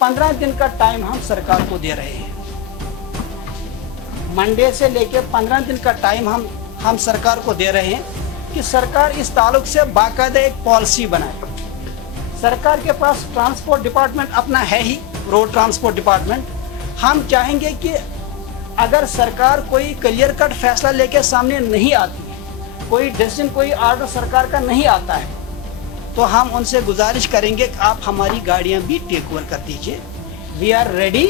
15 दिन का टाइम हम सरकार को दे रहे हैं। मंडे से लेकर 15 दिन का टाइम हम सरकार को दे रहे हैं कि सरकार इस ताल्लुक से बाकायदा एक पॉलिसी बनाए। सरकार के पास ट्रांसपोर्ट डिपार्टमेंट अपना है ही, रोड ट्रांसपोर्ट डिपार्टमेंट। हम चाहेंगे कि अगर सरकार कोई क्लियर कट फैसला लेके सामने नहीं आती, कोई डिसीजन, कोई आर्डर सरकार का नहीं आता है, तो हम उनसे गुजारिश करेंगे कि आप हमारी गाड़ियां भी टेक ओवर कर दीजिए। We are ready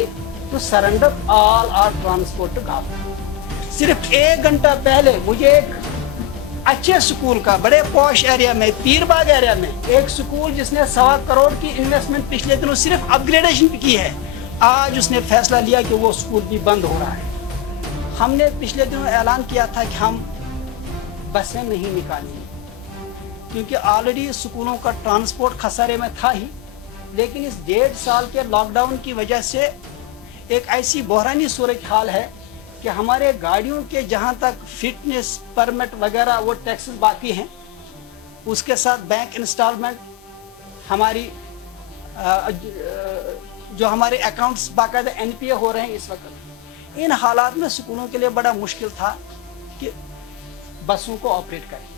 to surrender all our transport to government. सिर्फ 1 घंटा पहले मुझे एक अच्छे स्कूल का, बड़े पॉश एरिया में, पीरबाग एरिया में, एक स्कूल जिसने 1.25 करोड़ की इन्वेस्टमेंट पिछले दिनों सिर्फ अपग्रेडेशन की है, आज उसने फैसला लिया कि वो स्कूल भी बंद हो रहा है। हमने पिछले दिनों ऐलान किया था कि हम बसें नहीं निकालेंगे, क्योंकि ऑलरेडी स्कूलों का ट्रांसपोर्ट खसारे में था ही, लेकिन इस 1.5 साल के लॉकडाउन की वजह से एक ऐसी बहरानी सूरत हाल है कि हमारे गाड़ियों के जहां तक फिटनेस परमिट वगैरह वो टैक्सेस बाकी हैं, उसके साथ बैंक इंस्टॉलमेंट, हमारी जो हमारे अकाउंट्स बाकायदा NPA हो रहे हैं इस वक्त। इन हालात में स्कूलों के लिए बड़ा मुश्किल था कि बसों को ऑपरेट करें,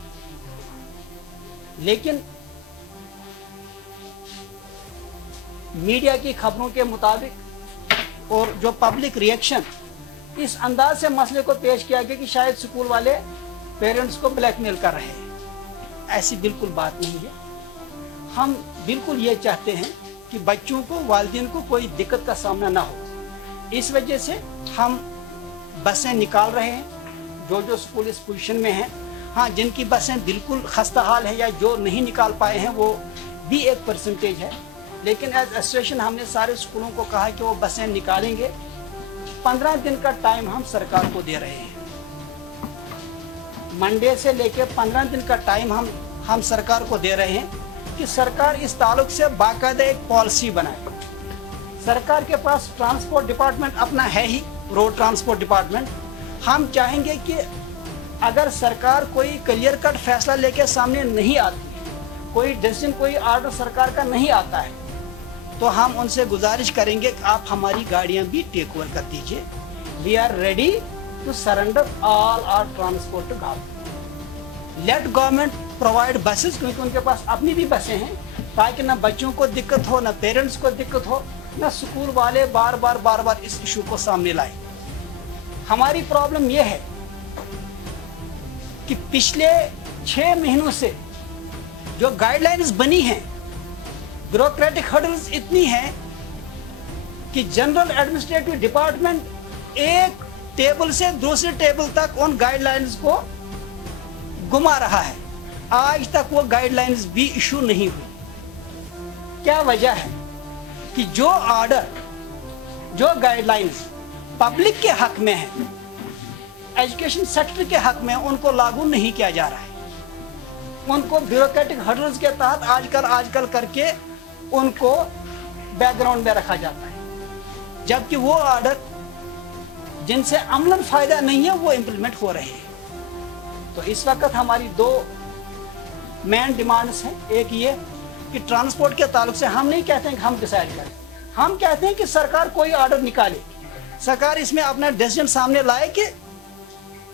लेकिन मीडिया की खबरों के मुताबिक और जो पब्लिक रिएक्शन, इस अंदाज से मसले को पेश किया गया कि शायद स्कूल वाले पेरेंट्स को ब्लैकमेल कर रहे हैं। ऐसी बिल्कुल बात नहीं है। हम बिल्कुल ये चाहते हैं कि बच्चों को, वालिदैन को कोई दिक्कत का सामना ना हो। इस वजह से हम बसें निकाल रहे हैं, जो स्कूल इस पोजीशन में हैं। हाँ, जिनकी बसें बिल्कुल खस्ता हाल है या जो नहीं निकाल पाए हैं वो भी एक परसेंटेज है, लेकिन एज एसोसिएशन हमने सारे स्कूलों को कहा कि वो बसें निकालेंगे। 15 दिन का टाइम हम सरकार को दे रहे हैं। मंडे से लेकर 15 दिन का टाइम हम सरकार को दे रहे हैं कि सरकार इस ताल्लुक से बाकायदा एक पॉलिसी बनाए। सरकार के पास ट्रांसपोर्ट डिपार्टमेंट अपना है ही, रोड ट्रांसपोर्ट डिपार्टमेंट। हम चाहेंगे कि अगर सरकार कोई क्लियर कट फैसला लेके सामने नहीं आती, कोई डिसीजन, कोई आर्डर सरकार का नहीं आता है, तो हम उनसे गुजारिश करेंगे कि आप हमारी गाड़ियां भी टेक ओवर कर दीजिए। We are ready to surrender all our transport to government. Let government provide buses, क्योंकि उनके पास अपनी भी बसें हैं, ताकि ना बच्चों को दिक्कत हो, ना पेरेंट्स को दिक्कत हो, ना स्कूल वाले बार बार इस इशू को सामने लाए। हमारी प्रॉब्लम यह है कि पिछले 6 महीनों से जो गाइडलाइंस बनी हैं, ब्यूरोक्रेटिक हर्डल्स इतनी हैं कि जनरल एडमिनिस्ट्रेटिव डिपार्टमेंट एक टेबल से दूसरे टेबल तक उन गाइडलाइंस को घुमा रहा है। आज तक वो गाइडलाइंस भी इशू नहीं हुई। क्या वजह है कि जो ऑर्डर, जो गाइडलाइंस पब्लिक के हक में है, एजुकेशन सेक्टर के हक में, उनको लागू नहीं किया जा रहा है। उनको ब्यूरोक्रेटिक हर्डल्स के तहत आजकल करके उनको बैकग्राउंड में रखा जाता है, जबकि वो ऑर्डर जिनसे अमलन फायदा नहीं है वो इंप्लीमेंट हो रहे हैं। तो इस वक्त हमारी 2 मेन डिमांड्स हैं। एक ये कि ट्रांसपोर्ट के ताल्लुक से हम नहीं कहते हैं कि हम डिसाइड करें, हम कहते हैं कि सरकार कोई ऑर्डर निकाले, सरकार इसमें अपना डिसीजन सामने लाए कि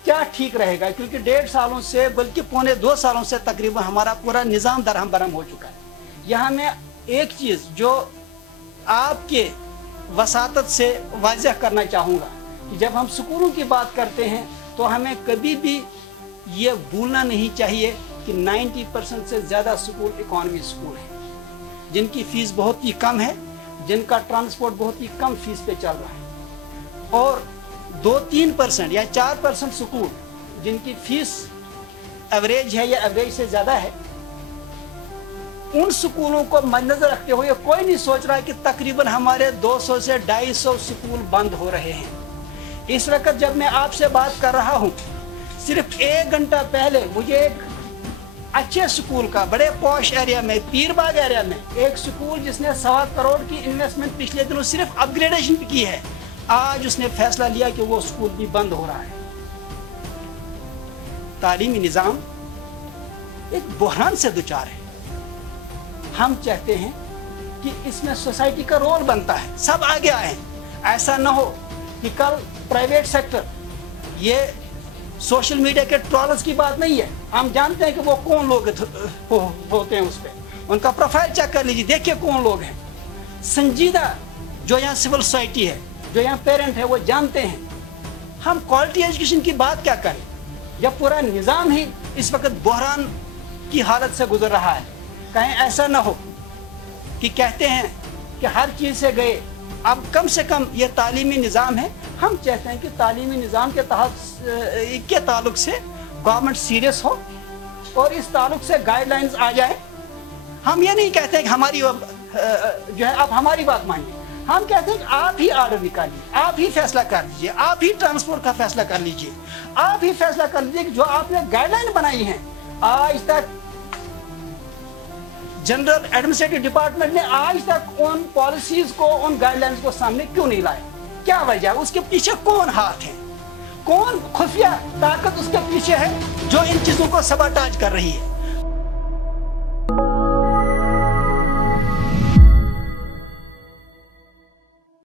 क्या ठीक रहेगा, क्योंकि 1.5 सालों से, बल्कि 1.25-2 सालों से तकरीबन हमारा पूरा निज़ाम दरहम बरहम हो चुका है। यहाँ मैं एक चीज़ जो आपके वसातत से वाज़ह करना चाहूँगा कि जब हम स्कूलों की बात करते हैं तो हमें कभी भी ये भूलना नहीं चाहिए कि 90% से ज़्यादा स्कूल इकॉनमी स्कूल हैं, जिनकी फ़ीस बहुत ही कम है, जिनका ट्रांसपोर्ट बहुत ही कम फीस पे चल रहा है, और 2-3% या 4% स्कूल जिनकी फीस एवरेज है या एवरेज से ज़्यादा है। उन स्कूलों को मद्देनजर रखते हुए कोई नहीं सोच रहा कि तकरीबन हमारे 200 से 250 स्कूल बंद हो रहे हैं। इस वक्त जब मैं आपसे बात कर रहा हूँ, सिर्फ 1 घंटा पहले मुझे एक अच्छे स्कूल का, बड़े पॉश एरिया में, पीरबाग एरिया में, एक स्कूल जिसने 1.25 करोड़ की इन्वेस्टमेंट पिछले दिनों सिर्फ अपग्रेडेशन की है, आज उसने फैसला लिया कि वो स्कूल भी बंद हो रहा है। तालीमी निज़ाम एक बहरान से दुचार है। हम चाहते हैं कि इसमें सोसाइटी का रोल बनता है, सब आगे आए। ऐसा ना हो कि कल प्राइवेट सेक्टर, ये सोशल मीडिया के ट्रोलर्स की बात नहीं है, हम जानते हैं कि वो कौन लोग होते हैं, उस पर उनका प्रोफाइल चेक कर लीजिए, देखिए कौन लोग हैं। संजीदा जो यहाँ सिविल सोसाइटी है, जो यहाँ पेरेंट है, वो जानते हैं। हम क्वालिटी एजुकेशन की बात क्या करें जब पूरा निज़ाम ही इस वक्त बहरान की हालत से गुजर रहा है। कहीं ऐसा ना हो कि कहते हैं कि हर चीज़ से गए, अब कम से कम ये तालीमी निज़ाम है, हम चाहते हैं कि तालीमी निज़ाम के के ताल्लुक से गवर्नमेंट सीरियस हो और इस ताल्लुक से गाइडलाइंस आ जाए। हम ये नहीं कहते हैं कि हमारी जो है आप हमारी बात मानिए, हम कहते हैं कि आप ही आर्डर निकालिए, आप ही फैसला कर लीजिए, आप ही ट्रांसपोर्ट का फैसला कर लीजिए, आप ही फैसला कर लीजिए कि जो आपने गाइडलाइन बनाई है, आज तक जनरल एडमिनिस्ट्रेटिव डिपार्टमेंट ने आज तक उन पॉलिसीज को, उन गाइडलाइंस को सामने क्यों नहीं लाए? क्या वजह? उसके पीछे कौन हाथ है, कौन खुफिया ताकत उसके पीछे है जो इन चीजों को सबटाज कर रही है?